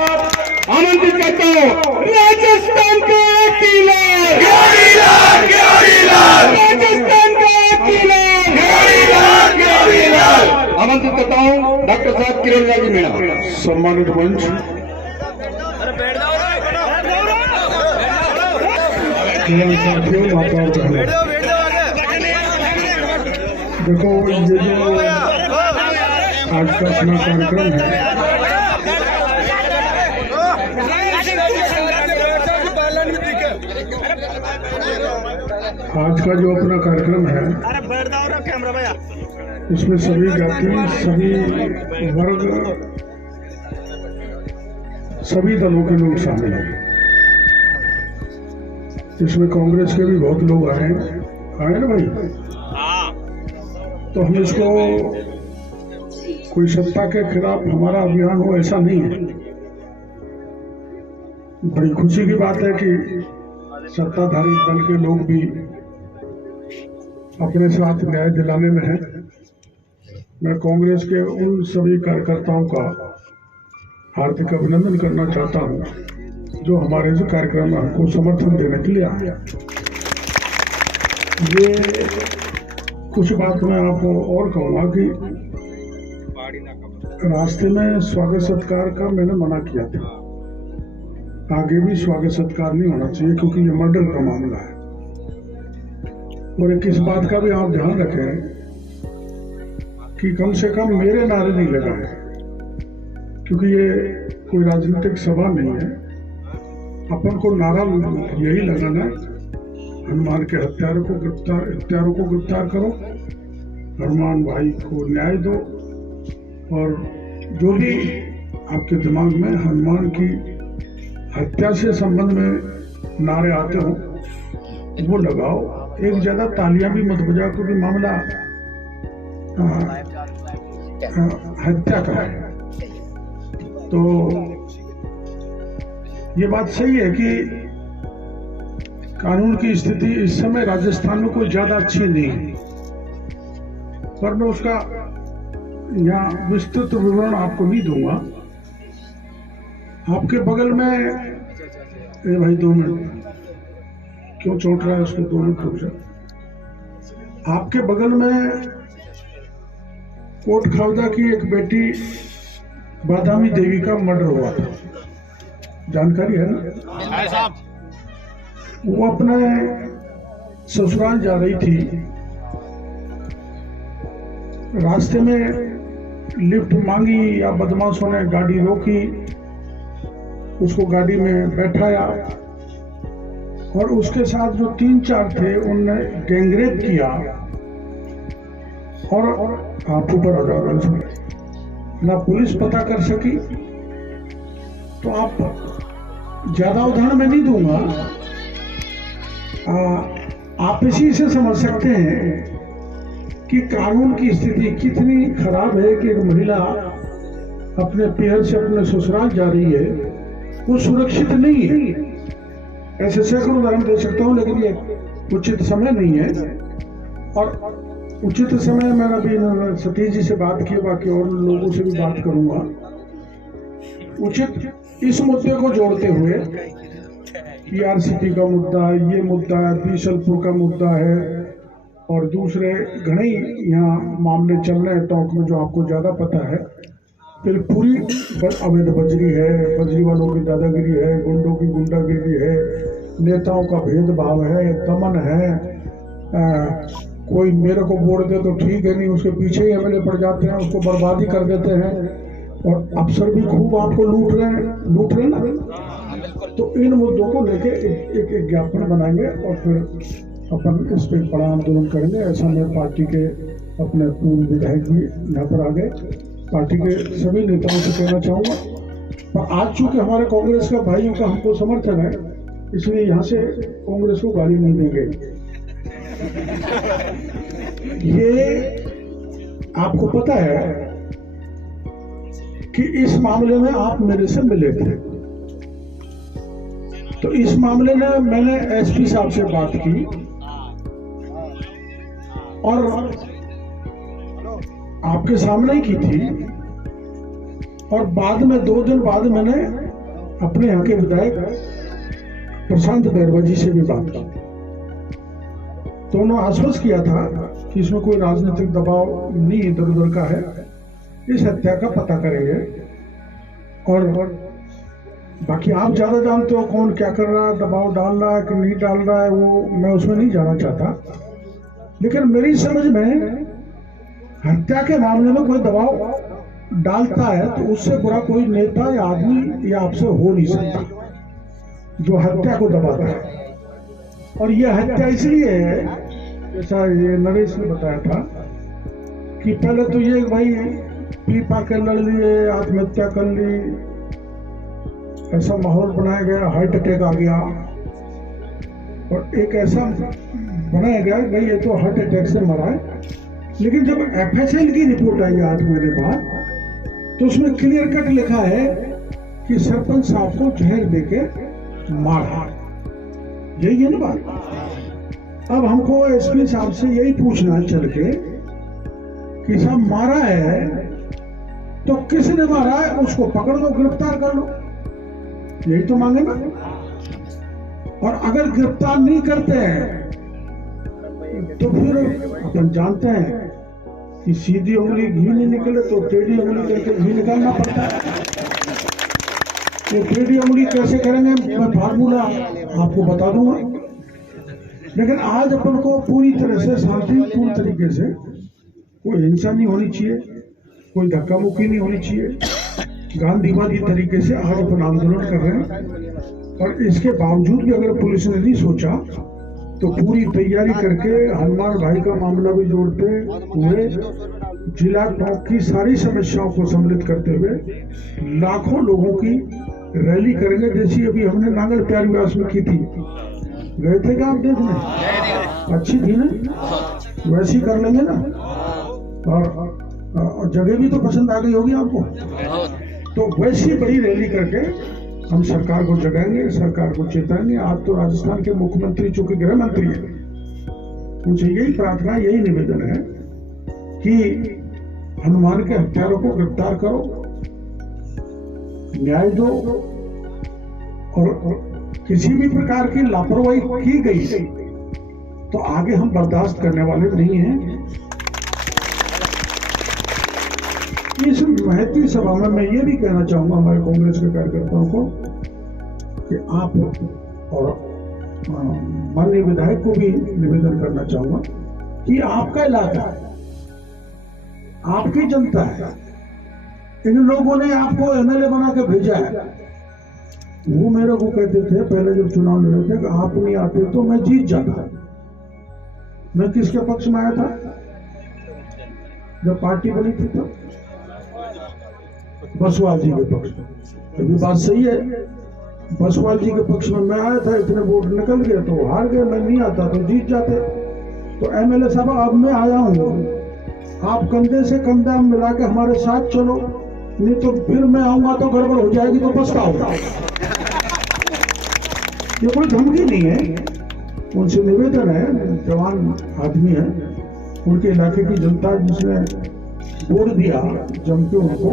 आमंत्रित करता हूँ राजस्थान का किला, राजस्थान का किला, आमंत्रित करता हूँ डॉक्टर साहब किरण जी मीणा। सम्मानित मंच, साथियों, माता और बहनों, देखो ये जो आज का अपना कार्यक्रम है, आज का जो अपना कार्यक्रम है, इसमें सभी जाति, सभी वर्ग, सभी दलों के लोग शामिल हैं। इसमें कांग्रेस के भी बहुत लोग आए ना भाई। तो हम इसको कोई सत्ता के खिलाफ हमारा अभियान हो ऐसा नहीं है। बड़ी खुशी की बात है कि सत्ताधारी दल के लोग भी अपने साथ न्याय दिलाने में हैं। मैं कांग्रेस के उन सभी कार्यकर्ताओं का हार्दिक अभिनंदन करना चाहता हूं जो हमारे इस कार्यक्रम में हमको समर्थन देने के लिए आए। ये कुछ बात मैं आपको और कहूँगा कि रास्ते में स्वागत सत्कार का मैंने मना किया था। आगे भी स्वागत सत्कार नहीं होना चाहिए क्योंकि ये मर्डर का मामला है। और एक इस बात का भी आप ध्यान रखें कि कम से कम मेरे नारे नहीं लगाए, क्योंकि ये कोई राजनीतिक सभा नहीं है। अपन को नारा यही लगाना, हनुमान के हत्यारों को गिरफ्तार करो, हनुमान भाई को न्याय दो, और जो भी आपके दिमाग में हनुमान की हत्या से संबंध में नारे आते हो वो लगाओ। एक ज्यादा तालियां भी मत बजाओ क्योंकि मामला हत्या का है। तो ये बात सही है कि कानून की स्थिति इस समय राजस्थान में कोई ज्यादा अच्छी नहीं है, पर मैं उसका यहाँ विस्तृत विवरण आपको नहीं दूंगा। आपके बगल में ए भाई 2 मिनट, क्यों चोट रहा है उसको, 2 मिनट रुक जाए। आपके बगल में कोट खावदा की एक बेटी बादामी देवी का मर्डर हुआ था, जानकारी है ना? वो अपने ससुराल जा रही थी, रास्ते में लिफ्ट मांगी या बदमाशों ने गाड़ी रोकी, उसको गाड़ी में बैठाया और उसके साथ जो 3-4 थे उनने गैंगरेप किया। और आप ऊपर हो जाओ, ना पुलिस पता कर सकी। तो आप ज्यादा उदाहरण मैं नहीं दूंगा, आप इसी से समझ सकते हैं कि कानून की स्थिति कितनी खराब है कि एक महिला अपने पीहर से अपने ससुराल जा रही है, वो सुरक्षित नहीं है। ऐसे सैकड़ों उदाहरण दे सकता हूँ, लेकिन ये उचित समय नहीं है। और उचित समय मैंने अभी सतीश जी से बात की, बाकी और लोगों से भी बात करूंगा। उचित इस मुद्दे को जोड़ते हुए ERCT का मुद्दा है, ये मुद्दा है, बीसलपुर का मुद्दा है और दूसरे घने यहाँ मामले चल रहे हैं टॉक में जो आपको ज़्यादा पता है। फिर पूरी अवैध बजरी है, बजरी वालों की दादागिरी है, गुंडों की गुंडागिरी है, नेताओं का भेदभाव है, दमन है। कोई मेरे को वोट दे तो ठीक है, नहीं उसके पीछे ही MLA पड़ जाते हैं, उसको बर्बादी कर देते हैं और अफसर भी खूब आपको लूट रहे हैं ना। तो इन मुद्दों को लेके एक ज्ञापन बनाएंगे और फिर अपन इस पर बड़ा आंदोलन करेंगे। ऐसा मैं पार्टी के अपने पूर्व विधायक भी यहाँ पर आ गए, पार्टी के सभी नेताओं से कहना चाहूँगा। पर आज चूंकि हमारे कांग्रेस का भाइयों का हमको समर्थन है, इसलिए यहाँ से कांग्रेस को गाली नहीं देंगे। ये आपको पता है कि इस मामले में आप मेरे से मिले थे, तो इस मामले में मैंने SP साहब से बात की और आपके सामने ही की थी और बाद में 2 दिन बाद मैंने अपने यहाँ के विधायक प्रशांत बैरवा जी से भी बात की। तो उन्होंने आश्वस्त किया था कि इसमें कोई राजनीतिक दबाव नहीं इधर उधर का है, इस हत्या का पता करेंगे और बाकी आप ज्यादा जानते हो कौन क्या कर रहा है, दबाव डाल रहा है कि नहीं डाल रहा है, वो मैं उसमें नहीं जाना चाहता। लेकिन मेरी समझ में हत्या के मामले में कोई दबाव डालता है तो उससे बुरा कोई नेता या आदमी या आपसे हो नहीं सकता जो हत्या को दबाता है। और यह हत्या इसलिए है, जैसा ये नरेश ने बताया था कि पहले तो ये भाई पी पा के लड़ लिए, आत्महत्या कर ली, ऐसा माहौल बनाया गया, हार्ट अटैक आ गया और एक ऐसा बनाया गया भाई ये तो हार्ट अटैक से मरा है। लेकिन जब FSL की रिपोर्ट आई 8 महीने बाद तो उसमें क्लियर कट लिखा है कि सरपंच साहब को जहर देके मारा। यही है ना बात। अब हमको SP साहब से यही पूछना है चल के कि साहब मारा है तो किसने मारा है, उसको पकड़ लो, गिरफ्तार कर लो, यही तो मांगे ना। और अगर गिरफ्तार नहीं करते हैं तो फिर अपन जानते हैं कि सीधी उंगली घी नहीं निकले तो टेढ़ी उंगली करके घी निकालना पड़ता है। ये टेढ़ी उंगली कैसे करेंगे मैं फार्मूला आपको बता दूंगा। लेकिन आज अपन को पूरी तरह से शांतिपूर्ण तरीके से, कोई हिंसा नहीं होनी चाहिए, कोई धक्का मुक्की नहीं होनी चाहिए, गांधीवादी तरीके से आज अपन आंदोलन कर रहे हैं। और इसके बावजूद भी अगर पुलिस ने नहीं सोचा तो पूरी तैयारी करके हनुमान भाई का मामला भी जोड़ते हुए जिला टॉक की सारी समस्याओं को सम्मिलित करते हुए लाखों लोगों की रैली करेंगे, जैसी अभी हमने नांगल प्यारी व्यास में की थी। गए थे क्या आप देखने? अच्छी थी ना, वैसी कर लेंगे ना। और जगह भी तो पसंद आ गई होगी आपको, तो वैसी बड़ी रैली करके हम सरकार को जगाएंगे, सरकार को चेताएंगे। आज तो राजस्थान के मुख्यमंत्री चूंकि गृह मंत्री है, मुझे यही प्रार्थना, यही निवेदन है कि हनुमान के हत्यारों को गिरफ्तार करो, न्याय दो और किसी भी प्रकार की लापरवाही की गई तो आगे हम बर्दाश्त करने वाले नहीं हैं। इस महती सभा में मैं ये भी कहना चाहूंगा हमारे कांग्रेस के कार्यकर्ताओं को कि आप और माननीय विधायक को भी निवेदन करना चाहूंगा कि आपका इलाका है, आपकी जनता है, इन लोगों ने आपको MLA बना के भेजा है। वो मेरे को कहते थे पहले जब चुनाव लड़े थे कि आप नहीं आते तो मैं जीत जाता। मैं किसके पक्ष में आया था जब पार्टी बनी थी? तो बसवाल जी के पक्ष में। अभी बात सही है, बसवाल जी के पक्ष में मैं आया था, इतने वोट निकल गए तो हार गए, मैं नहीं आता तो जीत जाते। तो MLA साहब अब मैं आया हूँ, आप कंधे से कंधा मिला के हमारे साथ चलो, नहीं तो फिर मैं आऊंगा तो गड़बड़ हो जाएगी तो पछताऊंगा। ये कोई धमकी नहीं है, उनसे निवेदन है, जवान आदमी है, उनके इलाके की जनता जिसने वोट दिया जम के उनको,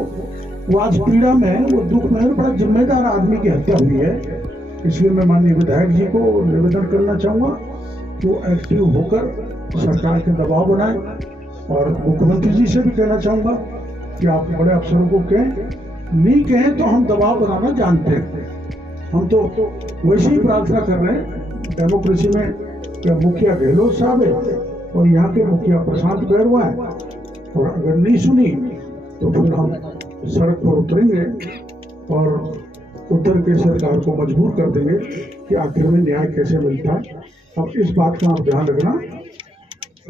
वो आज पीड़ा में, वो दुख में, बड़ा जिम्मेदार आदमी की हत्या हुई है। इसलिए मैं माननीय विधायक जी को निवेदन करना चाहूँगा कि वो एक्टिव होकर सरकार के दबाव बनाए, और मुख्यमंत्री जी से भी कहना चाहूँगा कि आप बड़े अफसरों को कहें, नहीं कहें तो हम दबाव बनाना जानते हैं। हम तो वैसे ही प्रार्थना कर रहे हैं, डेमोक्रेसी में मुखिया गहलोत साहब है और यहाँ के मुखिया प्रशांत बैरवा है, और अगर नहीं सुनी तो फिर हम सड़क पर उतरेंगे और उतर के सरकार को मजबूर कर देंगे कि आखिर में न्याय कैसे मिलता है। अब इस बात का आप ध्यान रखना।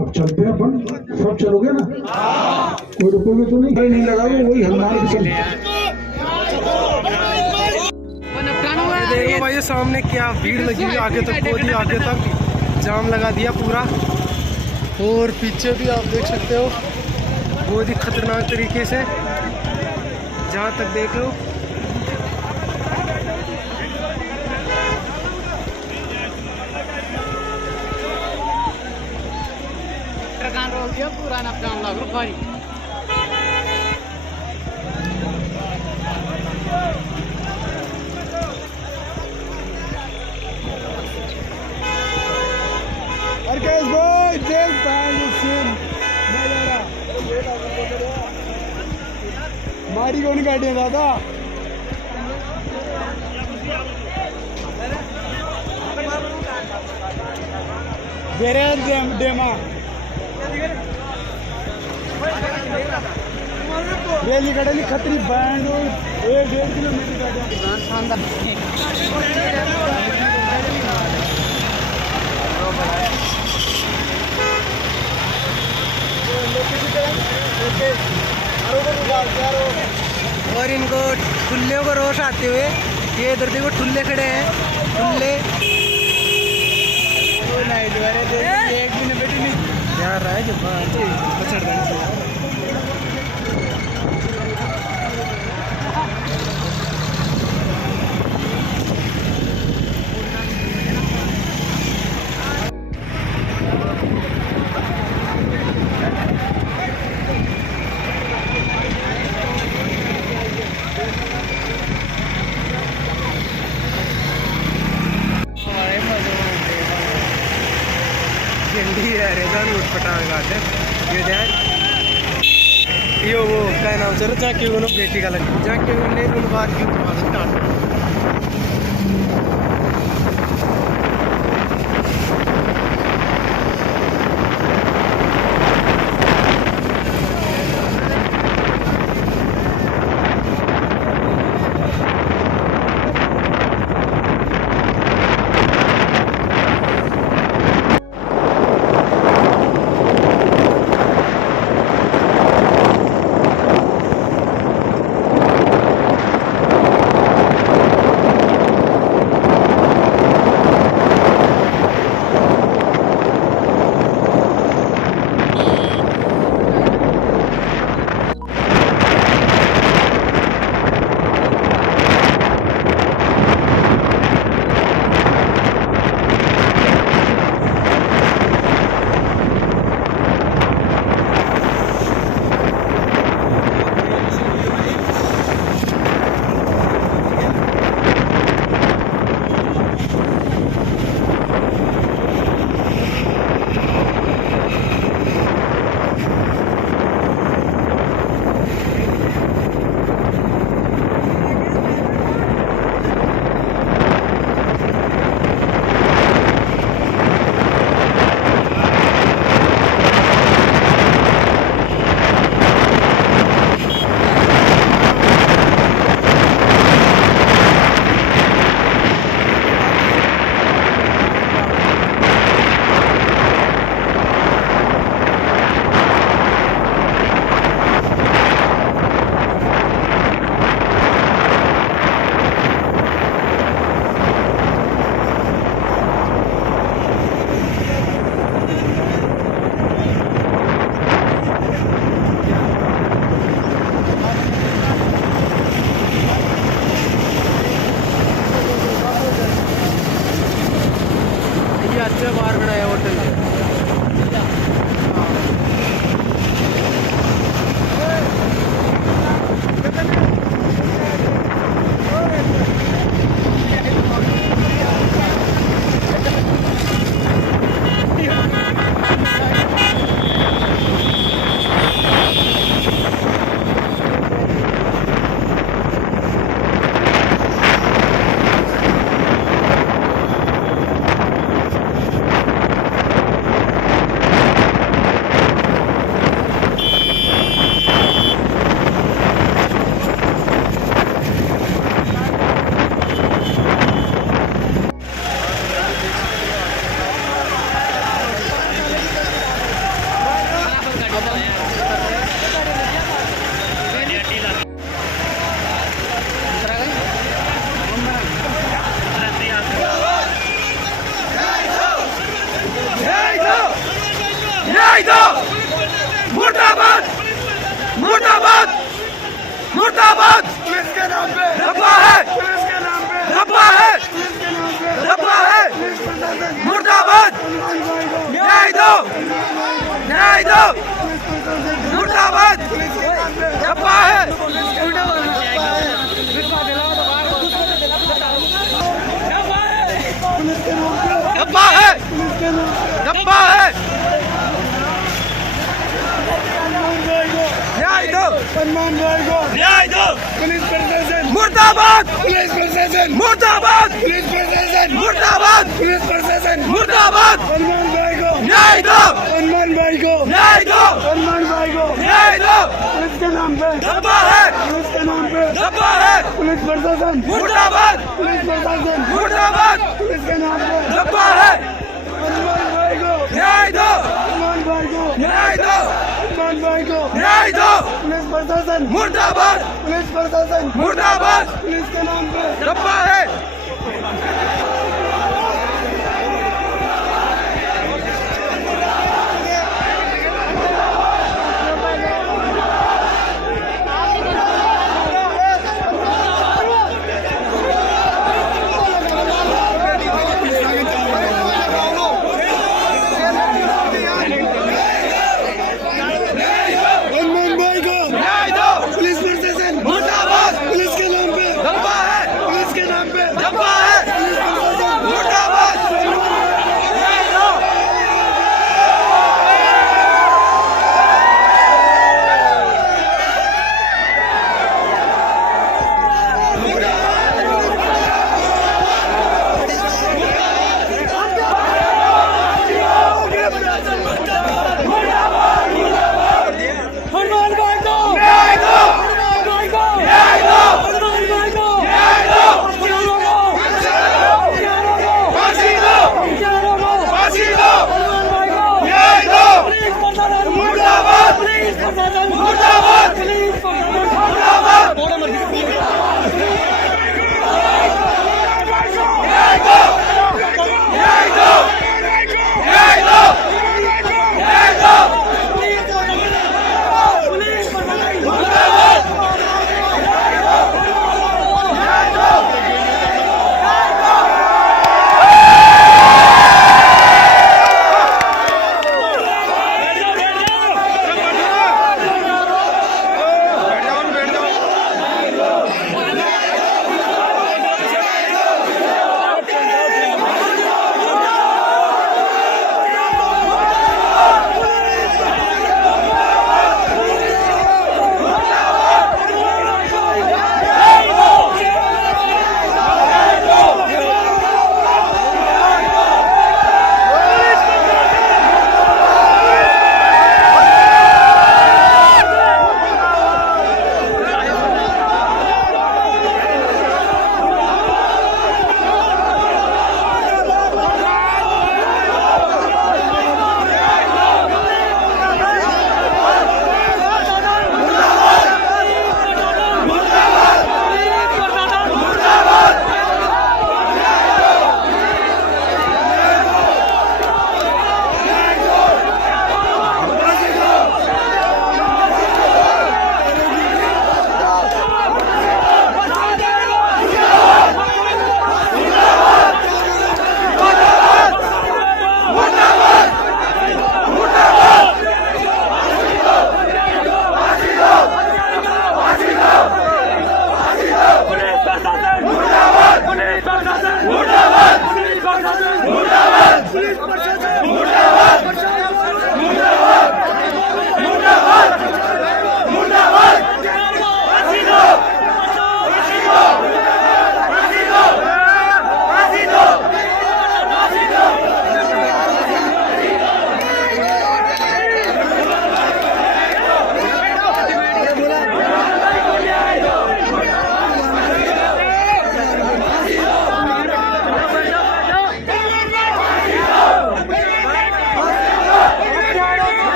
अब चलते हैं अपन, सब चलोगे ना? कोई रुकोगे तो नहीं लगाओगे, वही हनुमान के चलते। देखो भाई सामने क्या भीड़ लगी हुई, आगे तक बहुत ही आगे तक जाम लगा दिया पूरा, और पीछे भी आप देख सकते हो बहुत ही खतरनाक तरीके से, जहाँ तक देख लो। पुराना काम लागू भाई मारी कौन काटे दादा? डेमा रेली कड़ेली खतरी बैंड 1.5 किलोमीटर शानदार। और इनको ठुल्ले को रोश आते हुए, ये इधर देखो ठुल्ले खड़े हैं, ठुल्ले एक दिन बेटी नहीं यार रहा है जो यो वो क्या नाम चलो जाके वो बेटी का लग जाके उन्हें उन बात की मुर्दाबाद न्याय दो मुर्दाबाद धब्बा है धब्बा है धब्बा है न्याय दो न्याय दो मुर्दाबाद मुर्दाबाद मुर्दाबाद मुर्दाबाद न्याय दो न्याय दो न्याय दो धब्बा है धब्बा है मुर्दाबाद मुर्दाबाद धब्बा है न्याय दो न्याय दो न्याय दो मुर्दाबाद मुर्दाबाद धब्बा है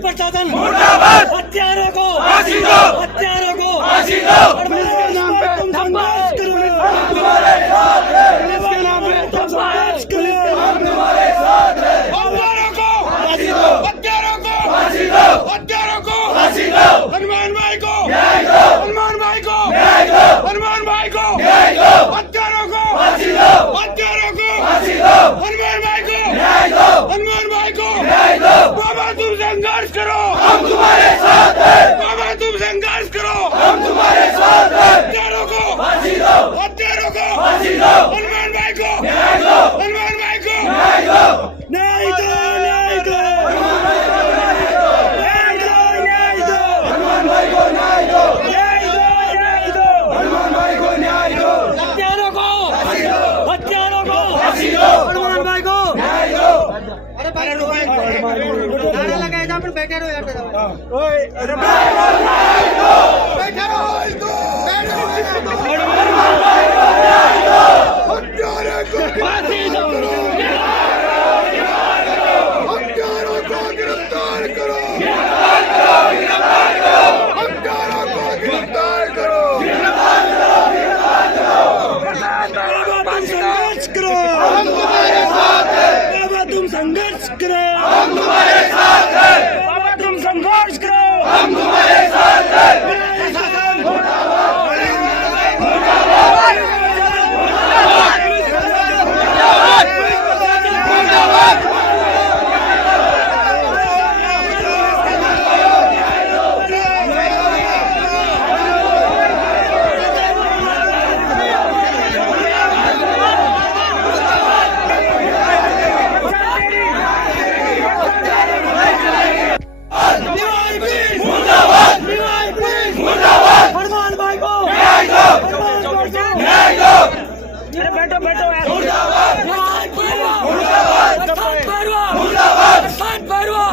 प्रशासन मुर्दाबाद, हत्यारों को फांसी दो, हत्यारों को फांसी दो। पुलिस के नाम पे तुम संघर्ष करो, हम तुम्हारे साथ हैं। पुलिस के नाम पे तुम संघर्ष करो, हम तुम्हारे साथ हैं। हत्यारों को फांसी दो, हत्यारों को फांसी दो, हत्यारों को फांसी दो। हनुमान भाई को न्याय दो, हनुमान भाई को न्याय दो, हनुमान भाई को न्याय दो। हत्यारों को फांसी दो, हत्यारों को फांसी दो। हनुमान भाई को न्याय दो, हनुमान भाई को न्याय दो। बाबा तुम संघर्ष करो, हम तुम्हारे साथ हैं। बाबा तुम संघर्ष करो, हम तुम्हारे साथ हैं। हत्यारों को फांसी दो, हत्यारों को फांसी दो। हनुमान भाई को न्याय दो, हनुमान भाई को न्याय दो, न्याय दो, न्याय दो, हनुमान भाई को न्याय दो, न्याय दो, न्याय दो, हनुमान भाई को न्याय दो, न्याय दो, न्याय दो, हनुमान भाई को न्याय दो। हत्यारों को फांसी दो, हत्यारों को फांसी दो, हनुमान भाई को न्याय दो। अरे नारा लगाए जा, पर बैठे रहो यार। ओए अरे बैठे रहो, बैठे रहो, हनुमान भाई को न्याय दो, हत्यारों को फांसी दो, हत्यारों को गिरफ्तार करो, गिरफ्तार करो, गिरफ्तार करो, हत्यारों को गिरफ्तार करो, गिरफ्तार करो, गिरफ्तार करो। बाबा तुम संघर्ष करो, हम तुम्हारे साथ हैं। बाबा तुम संघर्ष करो, हम तुम्हारे साथ हैं। बाबा तुम संघर्ष करो, हम तुम्हारे साथ हैं। हनुमान भाई को न्याय दो, न्याय दो। अरे बैठो बैठो यार। मुर्दाबाद, मुर्दाबाद, मुर्दाबाद,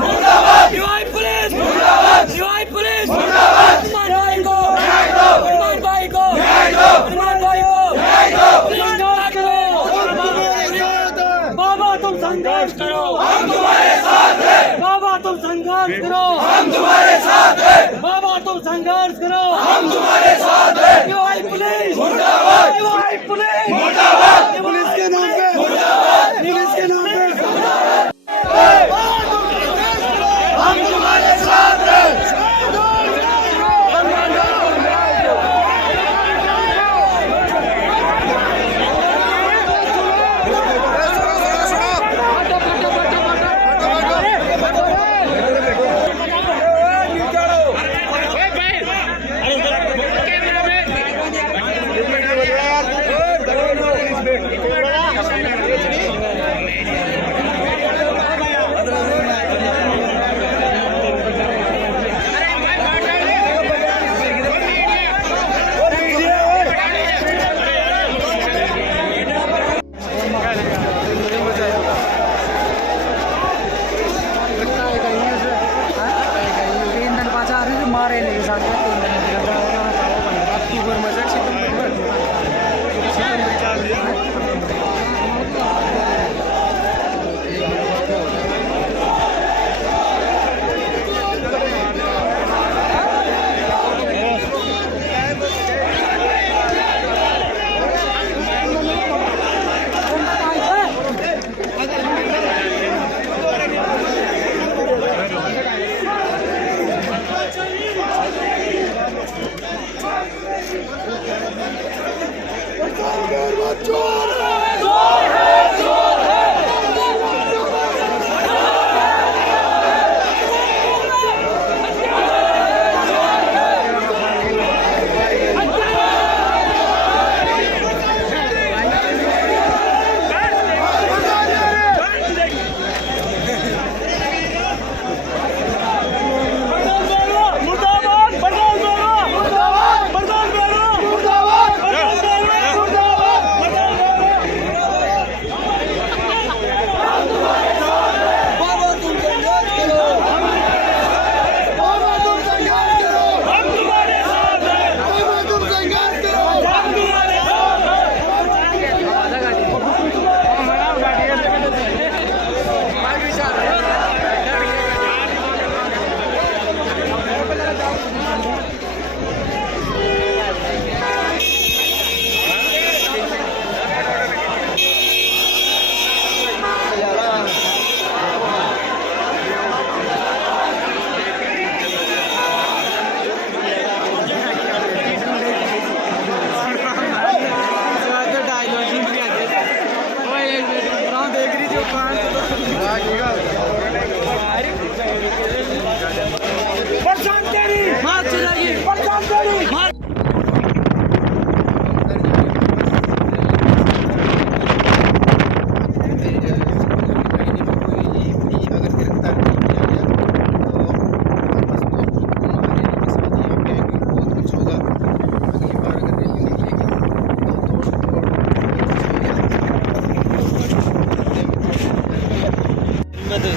मुर्दाबाद, शिवाय पुलिस, मुर्दाबाद, शिवाय पुलिस, मुर्दाबाद। हनुमान भाई को न्याय दो, हनुमान भाई को न्याय दो, हनुमान भाई को न्याय दो। संघर्ष करो, बाबा तुम संघर्ष करो, हम तुम्हारे साथ हैं। बाबा तुम संघर्ष करो, हम तुम्हारे साथ हैं। बाबा तुम संघर्ष करो, हम तुम्हारे साथ हैं। शिवाय पुलिस, मुर्दाबाद, शिवाय पुलिस, मुर्दाबाद, पुलिस के नाम पे, मुर्दाबाद, पुलिस के नाम पे, हम तुम्हारे साथ हैं।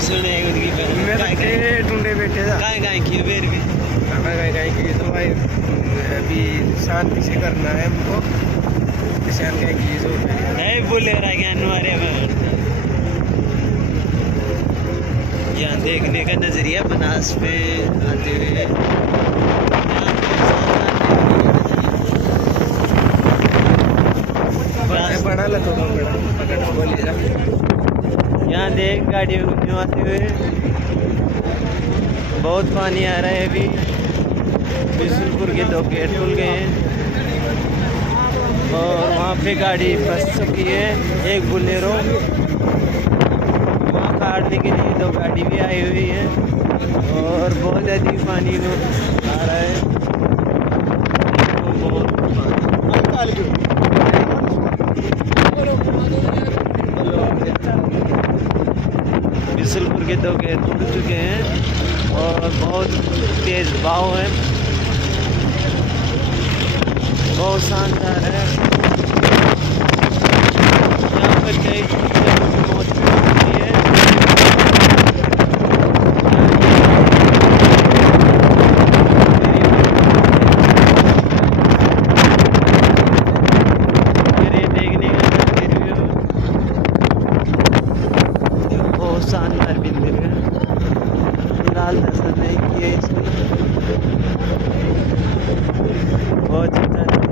सुने उनकी मैं बैठे ढूंढे बैठे था गाय की बेर भी खाना गाय की तो भाई अभी शांति से करना है हमको किसान गाय की जो है बोले रहा ज्ञान मारे यहाँ देखने का नजरिया बनास पे आते हुए बड़ा लतो बड़ा पकड़ बोली जा यहाँ देख गाड़ियों को आते हुए बहुत पानी आ रहा है अभी बिशुलपुर के 2 गेट खुल गए हैं और वहाँ पे गाड़ी फंस चुकी है एक बुलेरो वहाँ काटने के लिए 2 गाड़ी भी आई हुई है और बहुत अधिक पानी में आ रहा है बिशुलपुर के 2 गेट खुल चुके हैं और बहुत तेज बहाव है बहुत शानदार है यहाँ पर कई लोगों की मौत भी होती है मेरे देखने का नज़रिया बहुत शानदार बिंदु है फिलहाल दर्शन नहीं किए इसमें बहुत अच्छा